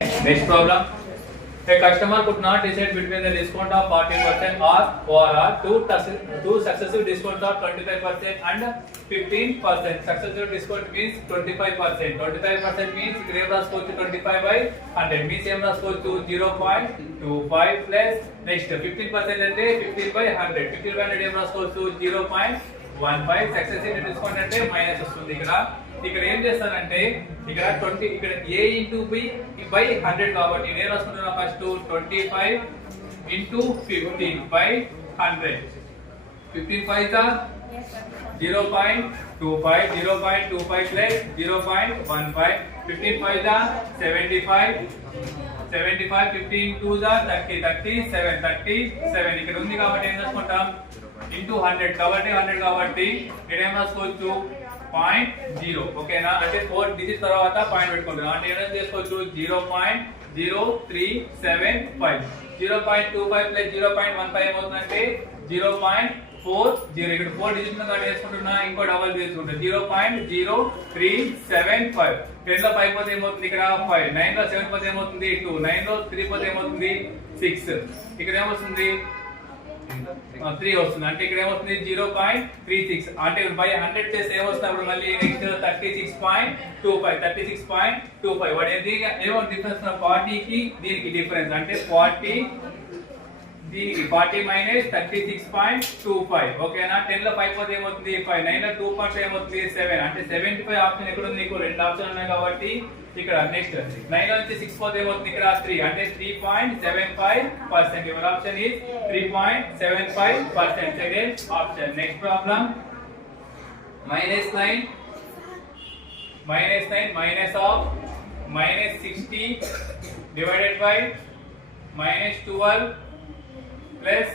Next problem. A customer could not decide between the discount of 40% or two successive discounts of 25% and 15%. Successive discount means 25%. 25% means grave raskos to 25 by 100 means m raskos to 0.25 plus next 15% ante 15 by 100. 15 by 100 m raskos to 0.15. Successive discount ante minus వస్తుంది ఇక్కడ ఏం చేస్తానంటే ఇక్కడ 20 ఇక్కడ a into b by 100 కాబట్టి నేను రాసుకుంటున్నా first 25 into 15 by 100 15 5 are 0.25 0.25 plus 0.15 15 5 are 75 15 2 are 30 37 ఇక్కడ ఉంది కాబట్టి ఏం రాసుకుంటాం into 100 కాబట్టి 100 కాబట్టి ఇక్కడ ఏం రాసుకోవచ్చు 0.0 ఓకేనా అంటే 4 డిజిట్ తర్వాత పాయింట్ పెట్టుకుంటున్నాం అంటే ఏం చేసుకోవచ్చు 0.0375 0.25 ప్లస్ 0.15 ఏమవుతుందంటే 0.40 ఇక్కడ 4 డిజిట్ ను కట్ చేసుకుంటున్నా ఇంకో డబుల్ చేసుకుంటా 0.0375 10 లో 5 పోతే ఏమవుతుంది ఇక్కడ 5 9 లో 7 పోతే ఏమవుతుంది 2 9 లో 3 పోతే ఏమవుతుంది 6 ఇక్కడ ఏమవుతుంది 3 వస్తుంది అంటే ఇక్కడ ఏమవుతుంది 0.36 అంటే బై 100 చేస్తే ఏమొస్తుంది అప్పుడు మళ్ళీ నెక్స్ట్ 36.25 వాట్ ఏంది ఏమో డిఫరెన్స్ 40 కి దీనికి డిఫరెన్స్ అంటే 40 దీనికి 40 మైనస్ 36.25 ఓకేనా 10 లో 5 పోతే ఏమవుతుంది 5 9 లో 2 పార్ట్ ఏమవుతుంది 7 అంటే 75 ఆప్షన్ ఎక్కడ ఉంది నీకు రెండు ఆప్షన్ ఉన్నాయి కాబట్టి ఇక్కడ నెక్స్ట్ 9 లో నుంచి 6 పోతే ఏమవుతుంది ఇక్కడ 3 అంటే 3.75% your option is 3.75% second option next problem -9 minus of -60 divided by -12 plus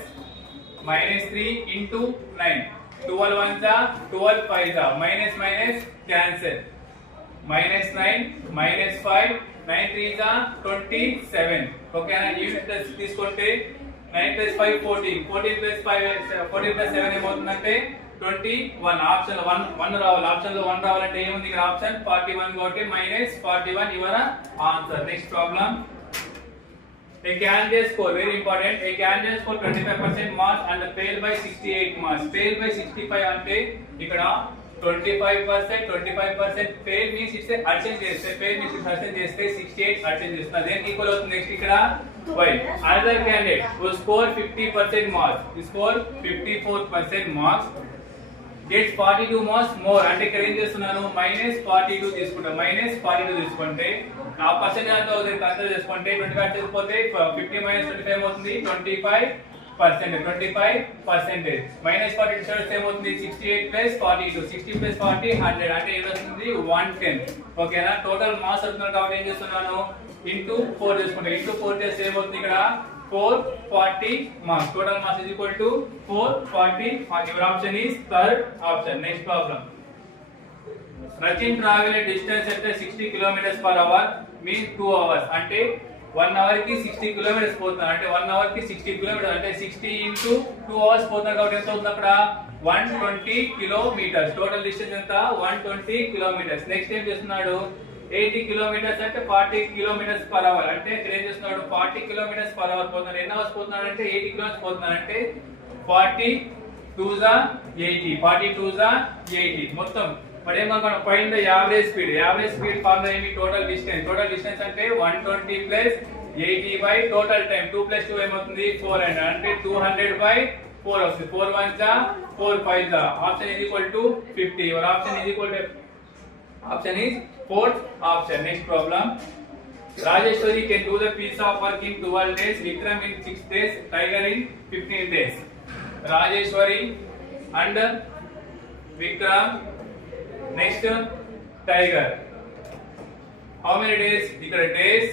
-3 into 9 12 ones are 12 5s are minus cancel -9 -5 9 3s are 27 okay na unit తీసుకుంటే 9 plus 5 14 14 plus 7 ఏమవుతుందంటే 21 ఆప్షన్ 1 రావాలి ఆప్షన్ లో 1 రావాలంటే ఏముంది ఇక్కడ ఆప్షన్ 41 కాబట్టి -41 your answer next problem A candidate score very important. A candidate score 25% marks and fail by 68 marks. Fail by 65 అంటే ఇక్కడ 25% fail means it's a attend చేస్తే fail means it's అటెండ్ చేస్తే 68 అటెండ్ చేస్తున్నా దేనికి ఈక్వల్ అవుతుంది next ఇక్కడ y. Another candidate who score 50% marks, he score 54% marks gets 42 marks more అంటే ఇక్కడ ఏం చేస్తున్నాను -42 తీసుకుంటా -42 తీసుకుంటే ఆ పర్సెంటేజ్ అంతా కన్సిడర్ చేసుకుంటే 25 తీసుకుంటే 50 - 25 అవుతుంది 25% -40 డిస్టెన్స్ ఏమవుతుంది 68 + 42 60 + 40 100 అంటే ఏది వస్తుంది 110 ఓకేనా టోటల్ మార్క్స్ అవుతున్నారు కాబట్టి ఏం చేస్తున్నాను ఇంటూ 4 తీసుకుంటా ఇంటూ 4 చేస్తే ఏమవుతుంది ఇక్కడ 440 marks total mass is equal to 440 your option is third option next problem Rachin travel a distance at 60 kilometers per hour means 2 hours అంటే 1 hour కి 60 kilometers పోతున్నా అంటే 1 hour కి 60 kilometers అంటే 60 into 2 hours పోతున్నా కాబట్టి ఎంత అవుతుంది అక్కడ 120 kilometers total distance ఎంత 120 kilometers నెక్స్ట్ ఏం చేస్తున్నాడు 80 kilometers అంటే 40 kilometers per hour అంటే ఏం చేస్తున్నాడు 40 kilometers per hour పోతున్నాడు ఎన్ని అవర్స్ పోతున్నాడు అంటే 80 kilometers పోతున్నాడు అంటే 40 2s are 80 మొత్తం మరి ఏమనుకున్నాం find the average speed formula ఏమి టోటల్ డిస్టెన్స్ అంటే 120 + 80 బై టోటల్ టైం 2 + 2 ఏమవుతుంది 400 అంటే 200 బై 4 వస్తుంది 4 1s are 4 5s are option is equal to 50 your option is equal to option is fourth option next problem Rajeshwari can do the piece of work in 12 days Vikram in 6 days Tiger in 15 days Rajeshwari and Vikram next Tiger how many days ikkada days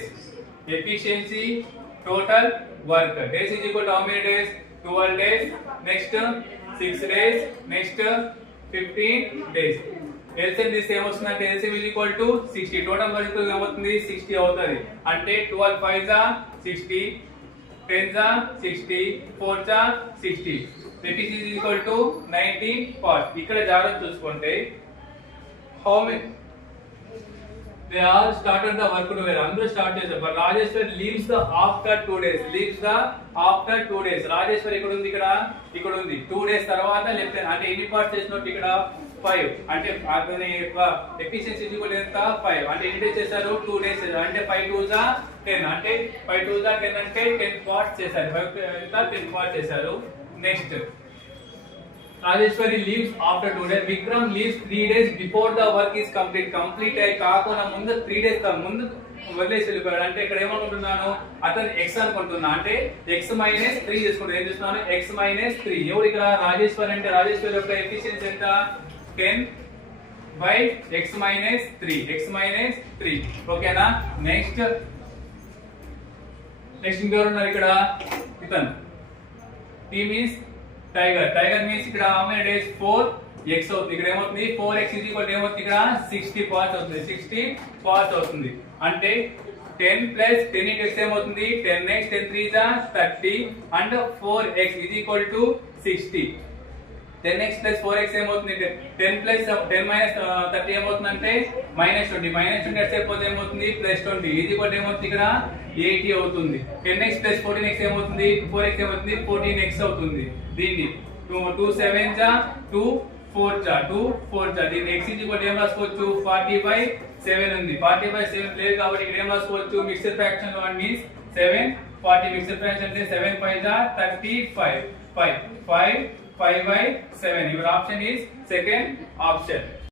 efficiency total work days is equal to how many days 12 days next 6 days next 15 days LCM this ఏమొస్తుందంటే LCM is equal to 60 total work ఏమవుతుంది 60 అవుతది అంటే 12 5s are 60 10s are 60 4s are 60 efficiency is equal to 19 parts ఇక్కడ జాగ్రత్త చూసుకుంటే how many they all started the work together, అందరూ start చేశారు. But Rajeshwar leaves the after 2 days, leaves the after 2 days. Rajeshwar ఇక్కడ ఉంది, ఇక్కడ ఉంది. 2 days తర్వాత లెఫ్ట్ హ్యాండ్ అంటే ఎన్ని పార్ట్స్ చేసినట్టు ఇక్కడ 5 అంటే అతని ఎఫిషియన్సీ ఈక్వల్ ఎంత 5 అంటే ఎన్ని డేస్ చేశారు 2 days అంటే 5 2 జా 10 అంటే 5 2 జా 10 అంటే 10 పార్ట్స్ చేశారు. 5 ఎంత 10 పార్ట్స్ చేశారు. Next Rajeshwari leaves after 2 days. Vikram leaves 3 days before the work is complete. Complete అయి కాకుండా ముందు 3 days ముందు వదిలేసి వెళ్ళిపోయాడు. అంటే ఇక్కడ ఏమనుకుంటున్నాను, అతను x అనుకుంటున్నా అంటే x మైనస్ 3 తీసుకుంటాను. ఏం చేస్తున్నాను x మైనస్ 3. ఎవరు ఇక్కడ రాజేశ్వరి అంటే రాజేశ్వరి యొక్క ఎఫిషియన్సీ ఎంత 10 by x minus 3, x minus 3. ఓకేనా. నెక్స్ట్ ఇంకెవరు ఉన్నారు ఇక్కడ, ఇతను t means tiger. Tiger means ఇక్కడ how many days 4x అవుతుంది. ఇక్కడ ఏమవుతుంది 4x is equal to ఏమవుతుంది ఇక్కడ 60 పార్ట్స్ అవుతుంది. 60 పార్ట్స్ అవుతుంది అంటే 10 plus 10 into x ఏమవుతుంది 10x 10 3 is 30 and 4x is equal to 60. 10x plus 4x ఏమవుతుంది 10 plus 10 minus 30 ఏమవుతుంది అంటే -20. -20 ఎట్ అయిపోతే ఏమవుతుంది +20 ఇది ఈక్వల్ ఏమవుతుంది ఇక్కడ 80 అవుతుంది. 10x plus 14x ఏమవుతుంది 4x ఏమవుతుంది 14x అవుతుంది. దీన్ని 2 7 జా 2 4 జా 2 4 జా దీన్ని x ఈక్వల్ ఏం రాసుకోవచ్చు 40/7 ఉంది. 40/7 లేదు కాబట్టి ఇక్కడ ఏం రాసుకోవచ్చు mixed fraction 1 means 7 40 mixed fraction అంటే 7 5 జా 35 5 5 by 7. Your option is second option.